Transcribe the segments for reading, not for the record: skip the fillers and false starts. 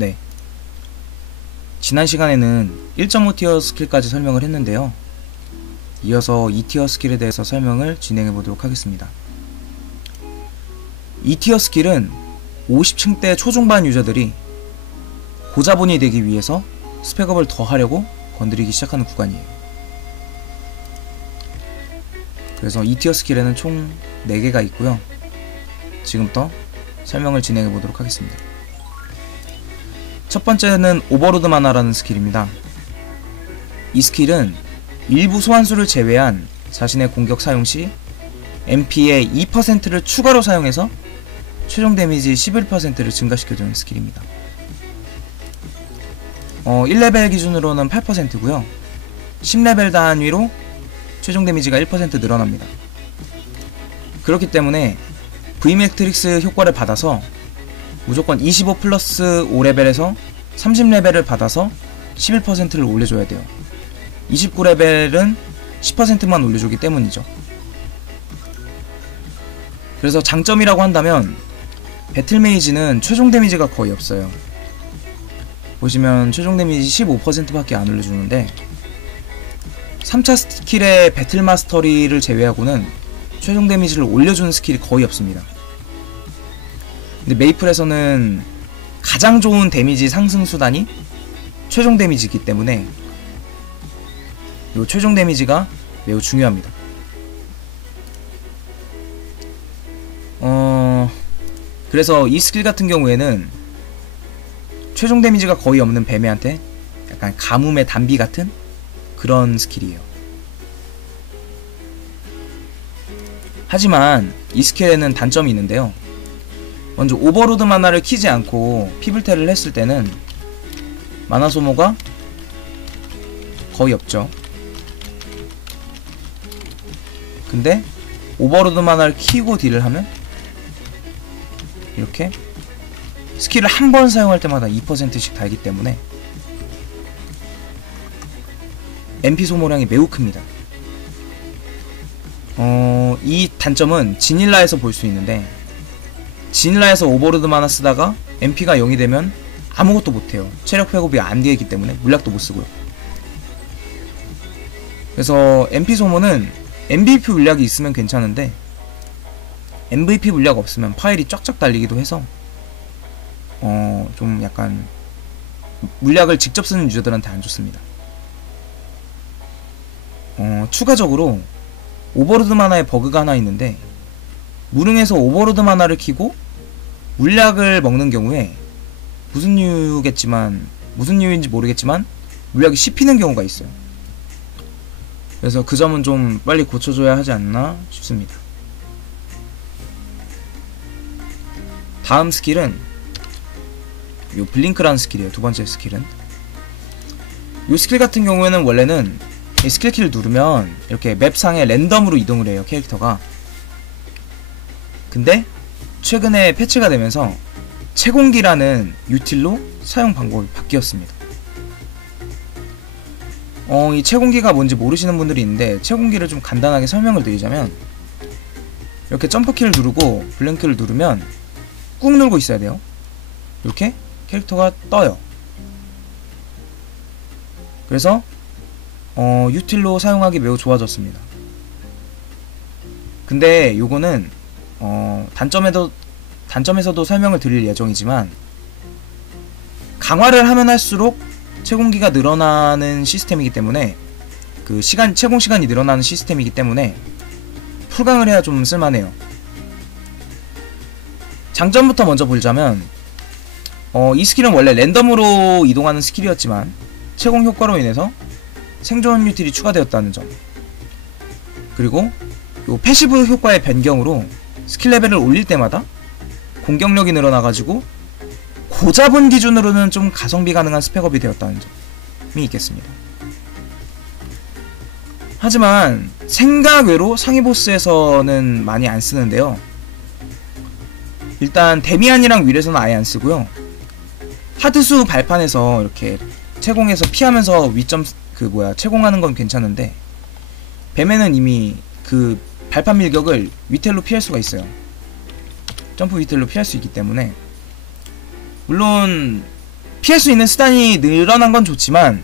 네, 지난 시간에는 1.5티어 스킬까지 설명을 했는데요. 이어서 2티어 스킬에 대해서 설명을 진행해 보도록 하겠습니다. 2티어 스킬은 50층대 초중반 유저들이 고자본이 되기 위해서 스펙업을 더 하려고 건드리기 시작하는 구간이에요. 그래서 2티어 스킬에는 총 4개가 있고요. 지금부터 설명을 진행해 보도록 하겠습니다. 첫 번째는 오버로드 마나라는 스킬입니다. 이 스킬은 일부 소환수를 제외한 자신의 공격 사용 시 MP의 2%를 추가로 사용해서 최종 데미지 11%를 증가시켜주는 스킬입니다. 1레벨 기준으로는 8%고요 10레벨 단위로 최종 데미지가 1% 늘어납니다. 그렇기 때문에 V매트릭스 효과를 받아서 무조건 25 플러스 5레벨에서 30레벨을 받아서 11%를 올려줘야 돼요. 29레벨은 10%만 올려주기 때문이죠. 그래서 장점이라고 한다면 배틀메이지는 최종 데미지가 거의 없어요. 보시면 최종 데미지 15%밖에 안 올려주는데 3차 스킬의 배틀마스터리를 제외하고는 최종 데미지를 올려주는 스킬이 거의 없습니다. 근데 메이플에서는 가장 좋은 데미지 상승 수단이 최종 데미지이기 때문에 이 최종 데미지가 매우 중요합니다. 그래서 이 스킬 같은 경우에는 최종 데미지가 거의 없는 뱀애한테 약간 가뭄의 단비 같은 그런 스킬이에요. 하지만 이 스킬에는 단점이 있는데요. 먼저 오버로드 마나를 키지 않고 피블테를 했을 때는 마나 소모가 거의 없죠. 근데 오버로드 마나를 키고 딜을 하면 이렇게 스킬을 한 번 사용할 때마다 2%씩 달기 때문에 MP 소모량이 매우 큽니다. 이 단점은 지닐라에서 볼 수 있는데 지닐라에서 오버로드 마나 쓰다가 MP가 0이 되면 아무것도 못해요. 체력 회복이 안 되기 때문에 물약도 못쓰고요. 그래서 MP 소모는 MVP 물약이 있으면 괜찮은데 MVP 물약 없으면 파일이 쫙쫙 달리기도 해서 좀 약간 물약을 직접 쓰는 유저들한테 안 좋습니다. 추가적으로 오버로드 마나의 버그가 하나 있는데 무릉에서 오버로드 마나를 키고 물약을 먹는 경우에 무슨 이유인지 모르겠지만 물약이 씹히는 경우가 있어요. 그래서 그 점은 좀 빨리 고쳐줘야 하지 않나 싶습니다. 다음 스킬은 요 블링크라는 스킬이에요. 두 번째 스킬은 요 스킬 같은 경우에는 원래는 이 스킬키를 누르면 이렇게 맵상에 랜덤으로 이동을 해요, 캐릭터가. 근데 최근에 패치가 되면서 채공기라는 유틸로 사용 방법이 바뀌었습니다. 이 채공기가 뭔지 모르시는 분들이 있는데 채공기를 좀 간단하게 설명을 드리자면 이렇게 점프키를 누르고 블링크를 누르면 꾹 누르고 있어야 돼요. 이렇게 캐릭터가 떠요. 그래서 유틸로 사용하기 매우 좋아졌습니다. 근데 요거는 단점에서도 설명을 드릴 예정이지만 강화를 하면 할수록 채공기가 늘어나는 시스템이기 때문에 채공 시간이 늘어나는 시스템이기 때문에 풀강을 해야 좀 쓸만해요. 장점부터 먼저 보자면 이 스킬은 원래 랜덤으로 이동하는 스킬이었지만 채공 효과로 인해서 생존 유틸이 추가되었다는 점, 그리고 요 패시브 효과의 변경으로 스킬 레벨을 올릴 때마다 공격력이 늘어나가지고 고자본 기준으로는 좀 가성비 가능한 스펙업이 되었다는 점이 있겠습니다. 하지만 생각 외로 상위 보스에서는 많이 안 쓰는데요. 일단 데미안이랑 윌에서는 아예 안 쓰고요. 하드수 발판에서 이렇게 채공해서 피하면서 채공하는 건 괜찮은데 뱀에는 이미 그 발판 밀격을 위텔로 피할 수가 있어요. 점프 위텔로 피할 수 있기 때문에 물론 피할 수 있는 수단이 늘어난 건 좋지만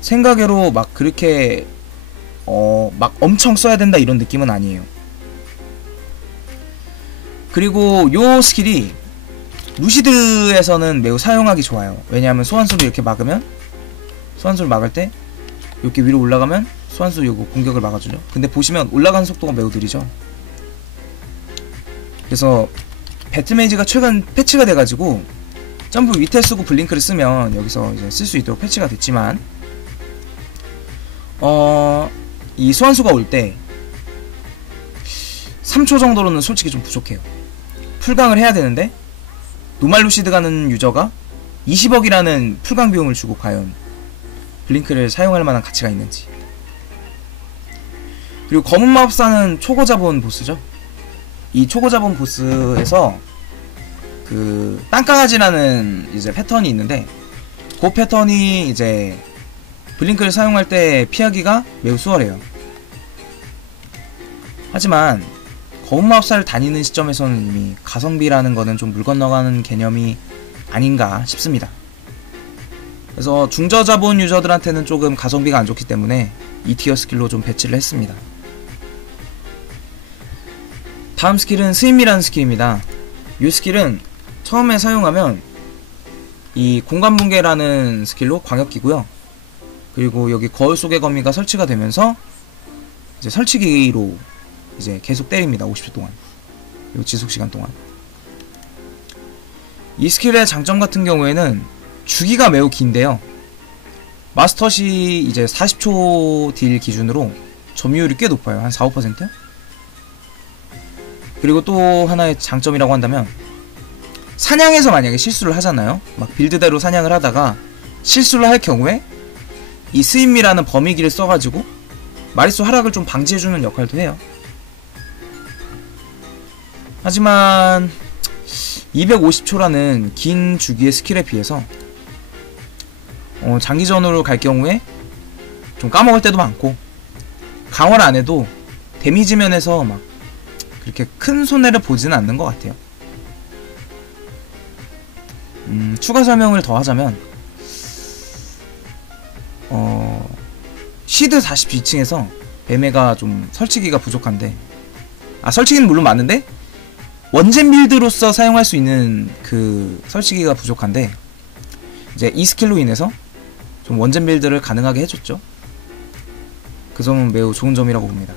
생각외로 막 그렇게 막 엄청 써야 된다 이런 느낌은 아니에요. 그리고 요 스킬이 루시드에서는 매우 사용하기 좋아요. 왜냐하면 소환수를 이렇게 막으면, 소환수를 막을 때 이렇게 위로 올라가면 소환수 요거 공격을 막아주죠. 근데 보시면 올라가는 속도가 매우 느리죠. 그래서 배트메이지가 최근 패치가 돼가지고 점프 밑에 쓰고 블링크를 쓰면 여기서 이제 쓸 수 있도록 패치가 됐지만, 이 소환수가 올 때 3초 정도로는 솔직히 좀 부족해요. 풀강을 해야 되는데 노말 루시드 가는 유저가 20억이라는 풀강 비용을 주고 과연 블링크를 사용할 만한 가치가 있는지. 그리고 검은 마법사는 초고자본 보스죠. 이 초고자본 보스에서 그 땅강아지라는 이제 패턴이 있는데, 그 패턴이 이제 블링크를 사용할 때 피하기가 매우 수월해요. 하지만 검은 마법사를 다니는 시점에서는 이미 가성비라는 거는 좀 물 건너가는 개념이 아닌가 싶습니다. 그래서 중저자본 유저들한테는 조금 가성비가 안 좋기 때문에 2티어 스킬로 좀 배치를 했습니다. 다음 스킬은 스임이라는 스킬입니다. 이 스킬은 처음에 사용하면 이 공간붕괴라는 스킬로 광역기고요. 그리고 여기 거울 속의 거미가 설치가 되면서 이제 설치기로 이제 계속 때립니다. 50초 동안. 요 지속시간 동안. 이 스킬의 장점 같은 경우에는 주기가 매우 긴데요. 마스터시 이제 40초 딜 기준으로 점유율이 꽤 높아요. 한 4-5%? 그리고 또 하나의 장점이라고 한다면, 사냥에서 만약에 실수를 하잖아요. 막 빌드대로 사냥을 하다가 실수를 할 경우에 이 스임미라는 범위기를 써가지고 마리수 하락을 좀 방지해주는 역할도 해요. 하지만 250초라는 긴 주기의 스킬에 비해서 장기전으로 갈 경우에 좀 까먹을 때도 많고, 강화를 안 해도 데미지 면에서 막 그렇게 큰 손해를 보지는 않는 것 같아요. 추가 설명을 더 하자면, 시드 42층에서 뱀에가 좀 설치기가 부족한데, 설치기는 물론 맞는데 원젠 빌드로서 사용할 수 있는 그 설치기가 부족한데, 이제 이 스킬로 인해서 좀 원젠 빌드를 가능하게 해줬죠. 그 점은 매우 좋은 점이라고 봅니다.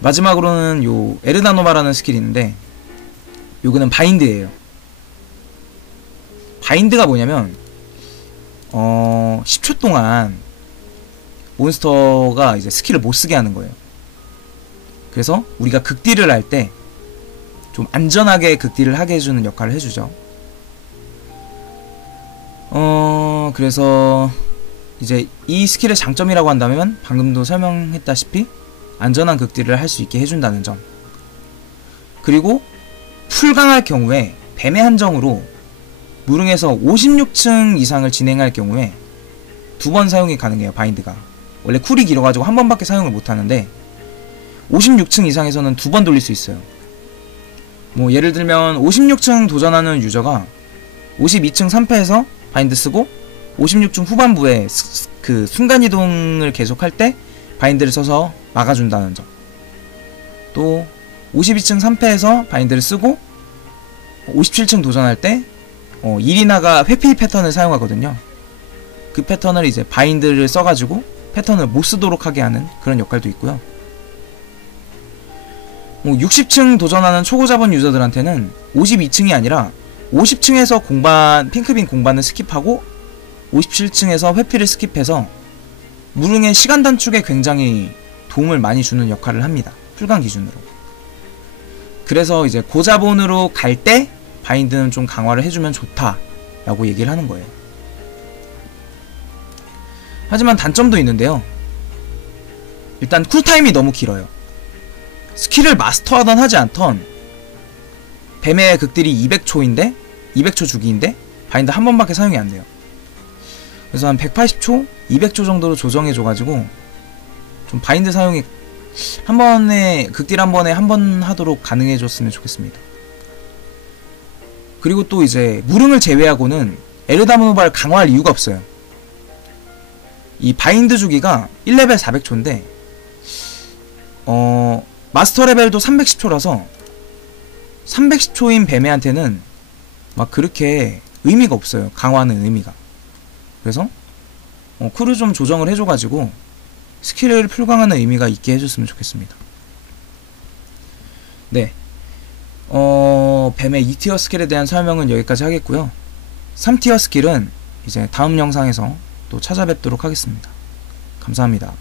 마지막으로는 요 에르나노마라는 스킬이 있는데, 요거는 바인드예요. 바인드가 뭐냐면 10초 동안 몬스터가 이제 스킬을 못 쓰게 하는 거예요. 그래서 우리가 극딜을 할 때 좀 안전하게 극딜을 하게 해주는 역할을 해주죠. 그래서 이제 이 스킬의 장점이라고 한다면 방금도 설명했다시피 안전한 극딜을 할 수 있게 해준다는 점. 그리고 풀강할 경우에 뱀의 한정으로 무릉에서 56층 이상을 진행할 경우에 2번 사용이 가능해요. 바인드가 원래 쿨이 길어가지고 한 번밖에 사용을 못하는데 56층 이상에서는 2번 돌릴 수 있어요. 뭐 예를 들면 56층 도전하는 유저가 52층 3패에서 바인드 쓰고 56층 후반부에 그 순간이동을 계속할 때 바인드를 써서 막아준다는 점. 또 52층 3패에서 바인드를 쓰고 57층 도전할 때 이리나가 회피 패턴을 사용하거든요. 그 패턴을 이제 바인드를 써가지고 패턴을 못 쓰도록 하게 하는 그런 역할도 있고요. 60층 도전하는 초고자본 유저들한테는 52층이 아니라 50층에서 공반, 핑크빈 공반을 스킵하고 57층에서 회피를 스킵해서 무릉의 시간 단축에 굉장히 도움을 많이 주는 역할을 합니다. 풀강 기준으로. 그래서 이제 고자본으로 갈 때 바인드는 좀 강화를 해주면 좋다라고 얘기를 하는 거예요. 하지만 단점도 있는데요. 일단 쿨타임이 너무 길어요. 스킬을 마스터하던 하지 않던 뱀의 극딜이 200초인데 200초 주기인데 바인드 한 번밖에 사용이 안 돼요. 그래서 한 180초, 200초 정도로 조정해줘가지고 좀 바인드 사용이 한 번에 극딜 한 번에 한 번 하도록 가능해줬으면 좋겠습니다. 그리고 또 이제 무릉을 제외하고는 에르다모노바를 강화할 이유가 없어요. 이 바인드 주기가 1레벨 400초인데 마스터 레벨도 310초라서 310초인 뱀애한테는 막 그렇게 의미가 없어요. 강화하는 의미가. 그래서 쿨을 좀 조정을 해줘가지고 스킬을 풀강하는 의미가 있게 해줬으면 좋겠습니다. 네, 뱀의 2티어 스킬에 대한 설명은 여기까지 하겠고요. 3티어 스킬은 이제 다음 영상에서 또 찾아뵙도록 하겠습니다. 감사합니다.